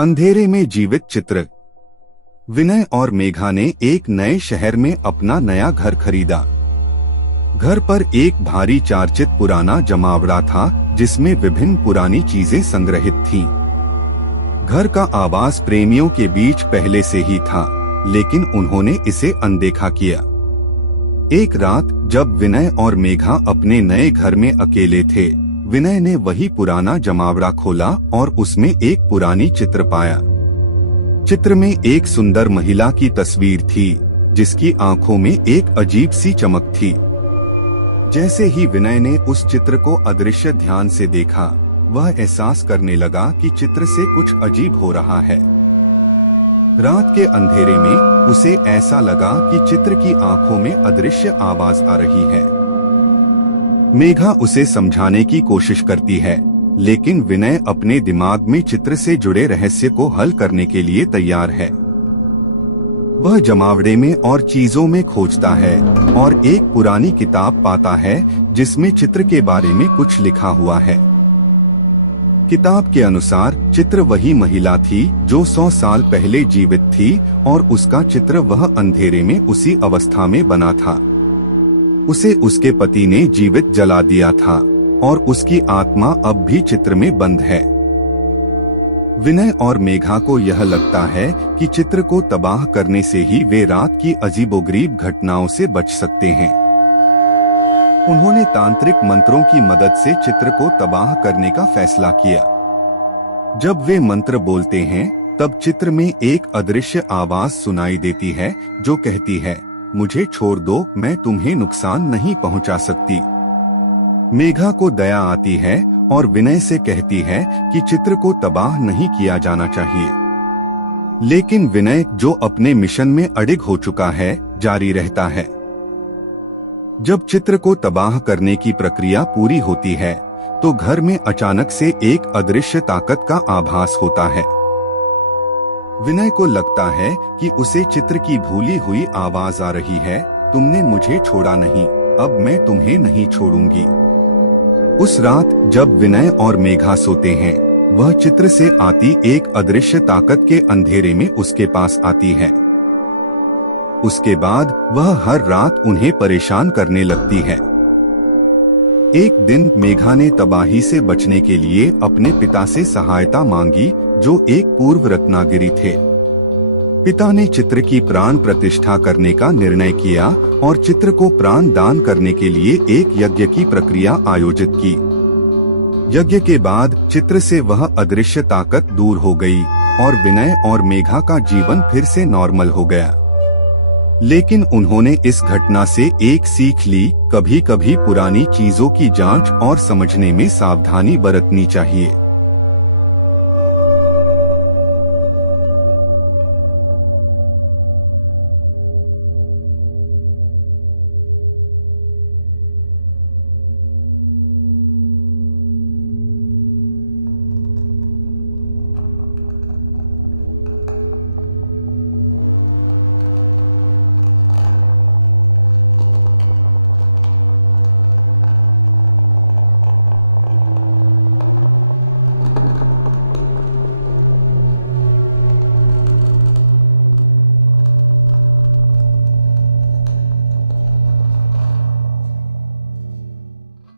अंधेरे में जीवित चित्र। विनय और मेघा ने एक नए शहर में अपना नया घर खरीदा। घर पर एक भारी चार्चित पुराना जमावड़ा था जिसमें विभिन्न पुरानी चीजें संग्रहित थीं। घर का आवास प्रेमियों के बीच पहले से ही था, लेकिन उन्होंने इसे अनदेखा किया। एक रात जब विनय और मेघा अपने नए घर में अकेले थे, विनय ने वही पुराना जमावड़ा खोला और उसमें एक पुरानी चित्र पाया। चित्र में एक सुंदर महिला की तस्वीर थी जिसकी आंखों में एक अजीब सी चमक थी। जैसे ही विनय ने उस चित्र को अदृश्य ध्यान से देखा, वह एहसास करने लगा कि चित्र से कुछ अजीब हो रहा है। रात के अंधेरे में उसे ऐसा लगा कि चित्र की आंखों में अदृश्य आवाज आ रही है। मेघा उसे समझाने की कोशिश करती है, लेकिन विनय अपने दिमाग में चित्र से जुड़े रहस्य को हल करने के लिए तैयार है। वह जमावड़े में और चीजों में खोजता है और एक पुरानी किताब पाता है जिसमें चित्र के बारे में कुछ लिखा हुआ है। किताब के अनुसार चित्र वही महिला थी जो 100 साल पहले जीवित थी और उसका चित्र वह अंधेरे में उसी अवस्था में बना था। उसे उसके पति ने जीवित जला दिया था और उसकी आत्मा अब भी चित्र में बंद है। विनय और मेघा को यह लगता है कि चित्र को तबाह करने से ही वे रात की अजीबोगरीब घटनाओं से बच सकते हैं। उन्होंने तांत्रिक मंत्रों की मदद से चित्र को तबाह करने का फैसला किया। जब वे मंत्र बोलते हैं, तब चित्र में एक अदृश्य आवाज सुनाई देती है जो कहती है, मुझे छोड़ दो, मैं तुम्हें नुकसान नहीं पहुंचा सकती। मेघा को दया आती है और विनय से कहती है कि चित्र को तबाह नहीं किया जाना चाहिए। लेकिन विनय, जो अपने मिशन में अडिग हो चुका है, जारी रहता है। जब चित्र को तबाह करने की प्रक्रिया पूरी होती है, तो घर में अचानक से एक अदृश्य ताकत का आभास होता है। विनय को लगता है कि उसे चित्र की भूली हुई आवाज आ रही है, तुमने मुझे छोड़ा नहीं, अब मैं तुम्हें नहीं छोड़ूंगी। उस रात जब विनय और मेघा सोते हैं, वह चित्र से आती एक अदृश्य ताकत के अंधेरे में उसके पास आती है। उसके बाद वह हर रात उन्हें परेशान करने लगती है। एक दिन मेघा ने तबाही से बचने के लिए अपने पिता से सहायता मांगी, जो एक पूर्व रत्नागिरी थे। पिता ने चित्र की प्राण प्रतिष्ठा करने का निर्णय किया और चित्र को प्राण दान करने के लिए एक यज्ञ की प्रक्रिया आयोजित की। यज्ञ के बाद चित्र से वह अदृश्य ताकत दूर हो गई और विनय और मेघा का जीवन फिर से नॉर्मल हो गया। लेकिन उन्होंने इस घटना से एक सीख ली, कभी कभी पुरानी चीजों की जांच और समझने में सावधानी बरतनी चाहिए।